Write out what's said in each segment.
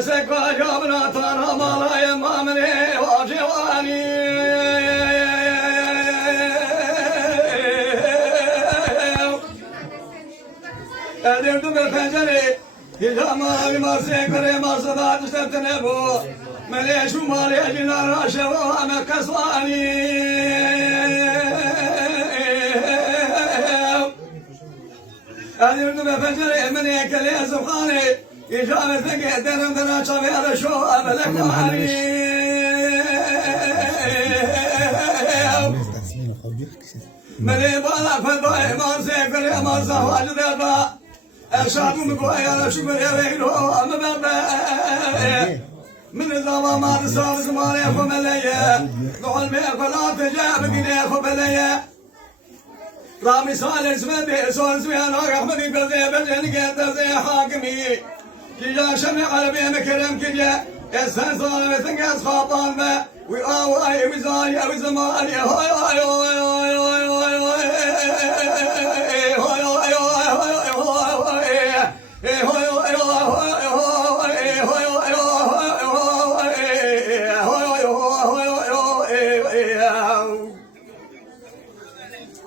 سكوا جابنا تانا مالا يمامني واجواني Edirdim bir pencere Hicama bir sekre marsadat işletine bu Meleğe şu maliye cinar aşeva mekasvani Edirdim bir pencere emine kele zıfani İcametine derimden açamıyor şu amelekani Meleğe bana fedai marsekre marsavacı derda Erşadımı koyar şu görevi ama ben من الزمان ما نصاب زمان يا فملية قول مي فلا تجاب بني يا فملية رامي صالح اسمه بيسون اسمه انا احمد بزي بزي قد زي حاكمي كيجا شمع على بي مكرم كيجا اسان صالح تنقص خاطان ما وي وزاي وزمان يا هاي هاي هاي هاي هاي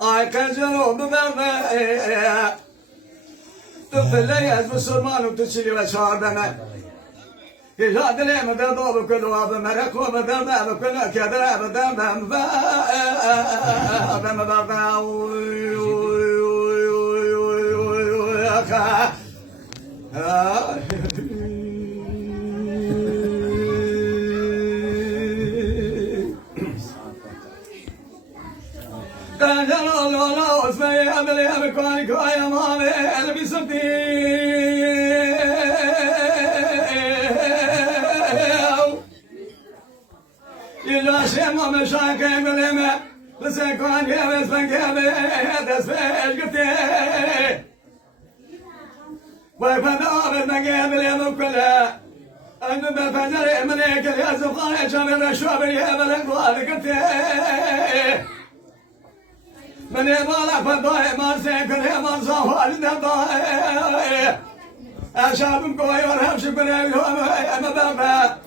Ay kancanı bebe Tüfeleyiz Müslümanım tüçili ve çağırdana İcadile de doğru kulu adı mereku bederde kulu kedere bederde Yaşama meşak emeleme, lüsekon geves ben geve, desfeş gitti. Vay fena ben geveleme kule, anne ben pencere emine gel yazıp kaya çamere şu bir yemele duvarı gitti. Beni bana fedai marsekre marsavacı derda. Erşabım koyuyor hem şu görevi ama ben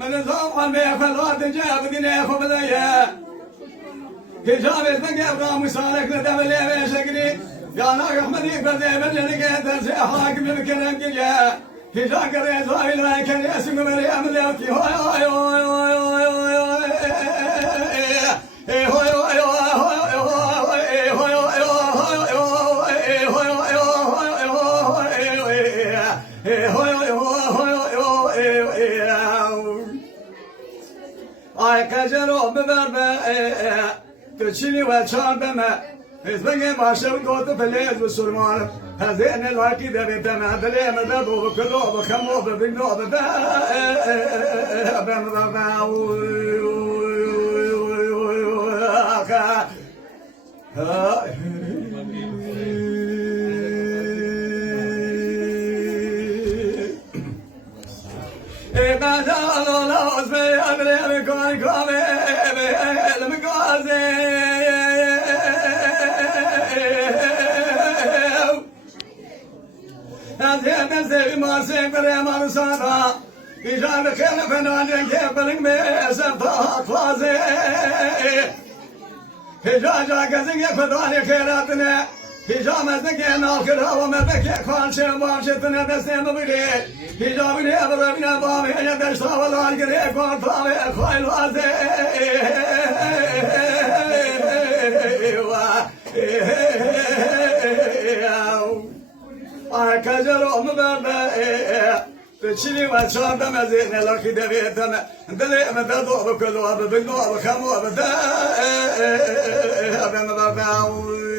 من الزمان بيفلوات جاب دنيا خبزية هجاب الفقر قام وصالك ندبل يا بيشقني يا ناق احمدي بزي بجني قدر سي حاكم الكرم كجا هجاك ريزاي لايك الاسم مريم اليوتي هوي هوي هوي هوي هوي Ay kacero beberbe Tüçili ve çağırdeme Hizbenge başım kotu feleyiz Müslümanım Hazine laki de biteme Dileme de doğu kudu Bakamo bebino bebe Ben ben sevim arsek veremem sana İcabı kelefen kebelin mesem taklaze Hicaca gezin yapıdani keyratine Hicamezde gen alkıra ve mebeke kanşem vamşetine desemi bile Hicabı ne evrebine bağmeye deştavalar gire kortave koylaze Ay kacero mu bebe Tüçili ve çağırda mezine laki deviyeteme Dileme de doğru kulu adı bin doğru kamu adı de Ben